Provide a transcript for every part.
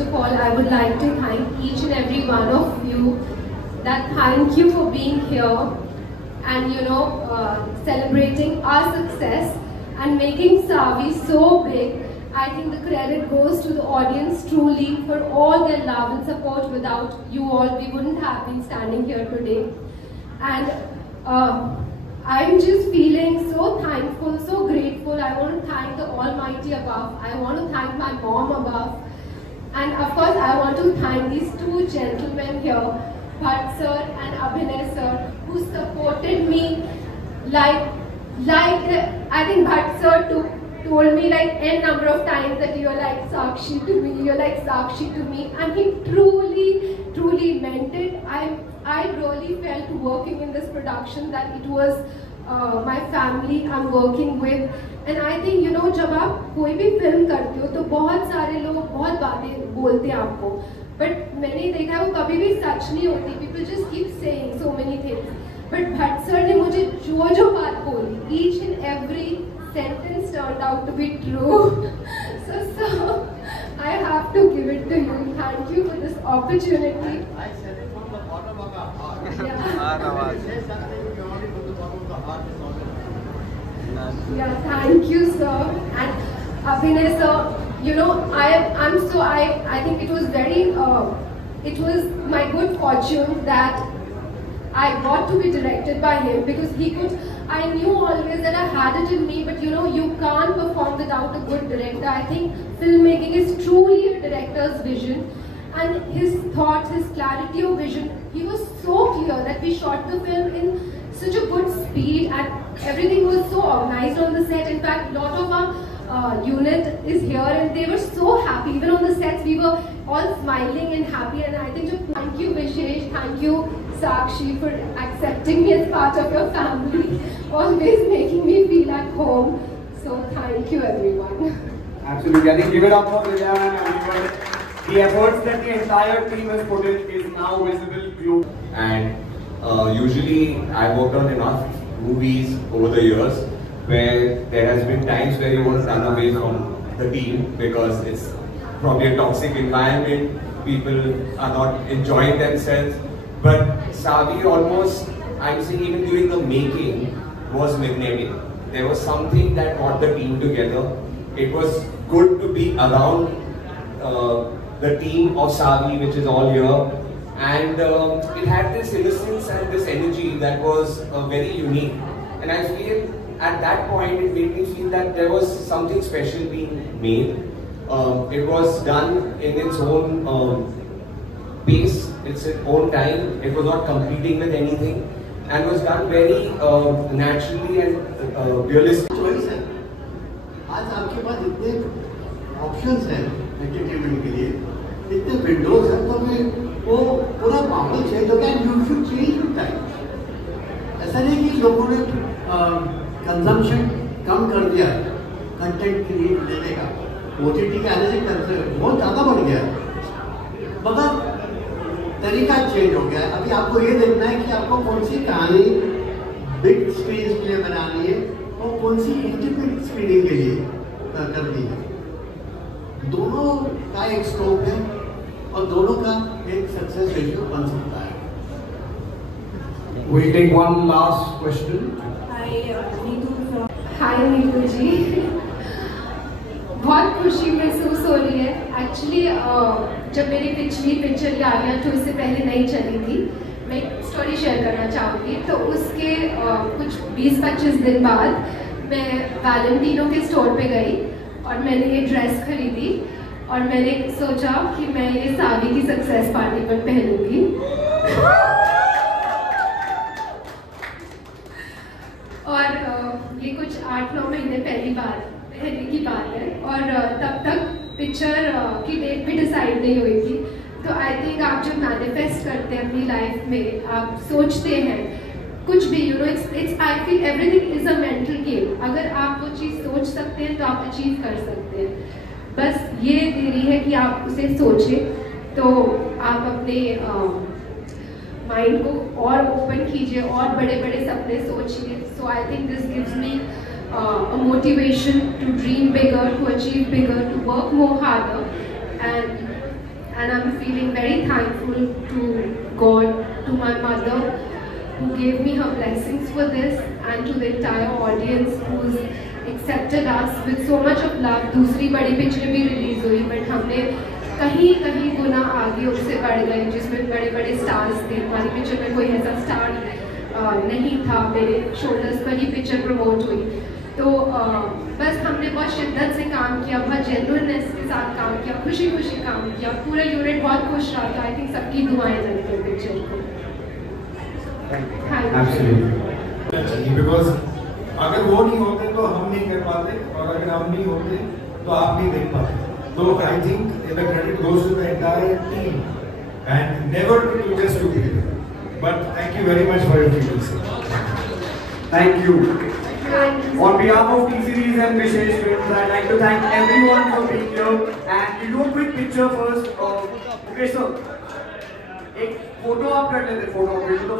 first of all, I would like to thank each and every one of you. That thank you for being here and celebrating our success and making Savi so big. I think the credit goes to the audience truly for all their love and support. Without you all, we wouldn't have been standing here today. And I'm just feeling so thankful, so grateful. I want to thank the Almighty above. I want to thank my mom above. And of course, I want to thank these two gentlemen here, Bhatt sir and Abhinay sir, who supported me like I think Bhatt sir told me like n number of times that you're like Sakshi to me, you're like Sakshi to me, and he truly meant it. I really felt working in this production that it was my family I'm working with. And I think जब आप कोई भी film करते हो तो बहुत सारे लोग बहुत बातें बोलते हैं आपको, but मैंने देखा है वो कभी भी सच नहीं होती. People just keep saying so many things. But Bhatt sir ने मुझे जो बात बोली, each and every sentence turned out to be true. So I have to give it to you. Thank you for this opportunity. I said it from the bottom of our heart. Yeah. Say something only from the bottom of the heart is not enough. Yeah, thank you, sir. And Abhinay sir, I think it was it was my good fortune that I got to be directed by him, because I knew always that I had it in me, but you can't perform without a good director. I think filmmaking is truly a director's vision, and his thoughts, his clarity of vision, he was so clear that we shot the film in such a good speed and everything was so organized on the set. In fact, a lot of our unit is here and they were so happy. Even on the sets, we were all smiling and happy, and I think thank you Vishesh, thank you Sakshi for accepting me as part of your family, always making me feel at home. So thank you everyone. Absolutely, I think give it up for Vidya and everyone. The efforts that the entire team has put in is now visible globally. And usually I worked on enough movies over the years where there has been times where you want to run away from the team because it's probably a toxic environment, people are not enjoying themselves. But Savi almost, I'm saying even during the making, was magnetic. There was something that brought the team together. It was good to be around the team of Savi, which is all here. And it had this innocence and this energy that was very unique. And I feel at that point it made me feel that there was something special being made. It was done in its own pace, its own time. It was not competing with anything, and was done very naturally and realistic. Choice है. आज आपके पास इतने options हैं entertainment के लिए, इतने windows हैं, तो वो पूरा माहौल change हो गया and you should change with time. ऐसा नहीं कि लोगों ने consumption कम कर दिया content create लेने का. OTT के आने से बहुत ज़्यादा बढ़ गया है. मगर तरीका चेंज हो गया है. अभी आपको ये देखना है कि आपको कौन सी कहानी बिग स्क्रीन के लिए बनानी है और कौन सी इंटीमेट स्क्रीनिंग के लिए करनी है. दोनों का एक स्कोप है और दोनों का एक सक्सेस रेशियो बन सकता है. We'll take one last question. Hi Neetu जी. बहुत खुशी महसूस हो रही है. एक्चुअली जब मेरी पिछली पिक्चर यारियां तो इससे पहले नहीं चली थी, मैं एक स्टोरी शेयर करना चाहूँगी. तो उसके कुछ 20-25 दिन बाद मैं वैलेंटिनो के स्टोर पे गई और मैंने ये ड्रेस खरीदी और मैंने सोचा कि मैं ये सावी की सक्सेस पार्टी पर पहनूंगी. और ये कुछ 8-9 महीने पहली बार पहले की बात है और तब तक पिक्चर की डेट भी डिसाइड नहीं हुई थी. तो आई थिंक आप जब मैनिफेस्ट करते हैं अपनी लाइफ में, आप सोचते हैं कुछ भी, it's I feel everything is a mental game. अगर आप वो चीज़ सोच सकते हैं तो आप अचीव कर सकते हैं. बस ये देरी है कि आप उसे सोचें. तो आप अपने माइंड को और ओपन कीजिए और बड़े बड़े सपने सोचिए. So I think this gives me a motivation to dream bigger, to achieve bigger, to work more harder, and and I'm feeling very thankful to God, to my mother, who gave me her blessings for this, and to the entire audience who's accepted us with so much of love. दूसरी बड़ी picture भी release हुई, but हमने कहीं कहीं गुना आगे उससे बढ़ गए, जिसमें बड़े बड़े स्टार्स थे. हमारी पिक्चर में कोई ऐसा स्टार नहीं था. मेरे शोल्डर्स पर ही पिक्चर प्रमोट हुई. तो बस हमने बहुत शिद्दत से काम किया, बहुत जेन्युइननेस के साथ काम किया, खुशी खुशी काम किया. पूरा यूनिट बहुत खुश रहा. तो आई थिंक सबकी दुआएं लगती पिक्चर को. बिकॉज अगर वो नहीं होते तो हम नहीं कर पाते, और अगर हम नहीं होते तो आप नहीं देख पाते. तो I think the credit goes to the entire team and never to just to be there. But thank you very much for your feelings. Thank you. On behalf of T-Series and Vishesh Films, I'd like to thank everyone for being here. And we'll do a quick picture first. Okay, sir. एक photo आप कर लेते, photo भेज दो.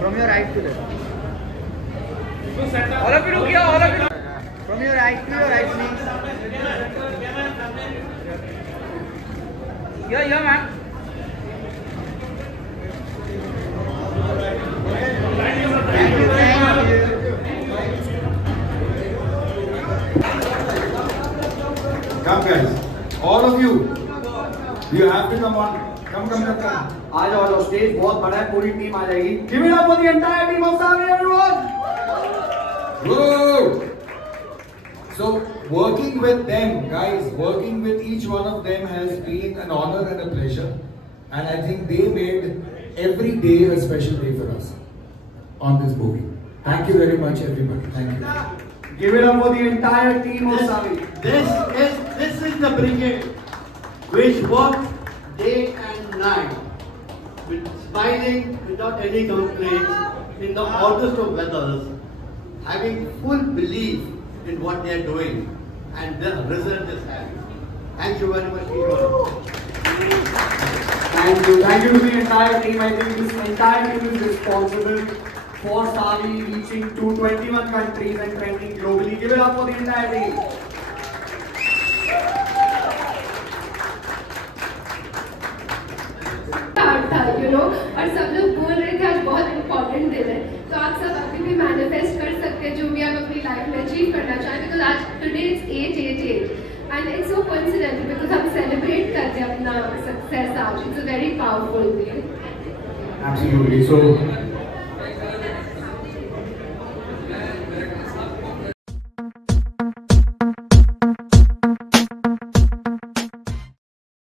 From your right to left. All of you look here, all of you. From your right to your right, please. Here, ma'am. Thank you, thank you. Come guys, all of you. You have to come on. Come. आ जाओ. Stage बहुत बड़ा है, पूरी team आ जाएगी. Give it up for the entire team of Savi, everyone. Whoa. So working with them, guys, working with each one of them has been an honor and a pleasure, and I think they made every day a special day for us on this movie. Thank you very much, everybody. Thank you. Give it up for the entire team of Savi. This is the brigade which worked day and night, with smiling without any complaints in the hottest of weathers, having full belief in what they are doing, and the result is having. Thank you very much, everyone. Thank you to the entire team. I think this entire team is responsible for Savi reaching to 21 countries and trending globally. Give it up for the entire team. और सब लोग बोल रहे थे आज बहुत important दिन है, तो आप सब अभी भी मैनिफेस्ट कर सकते हैं जो भी आप अपनी लाइफ में अचीव करना चाहें, बिकॉज आज today it's 888 and it's so coincidental because हम सेलिब्रेट करते हैं अपना सक्सेस आज. It's a very powerful day. Absolutely. So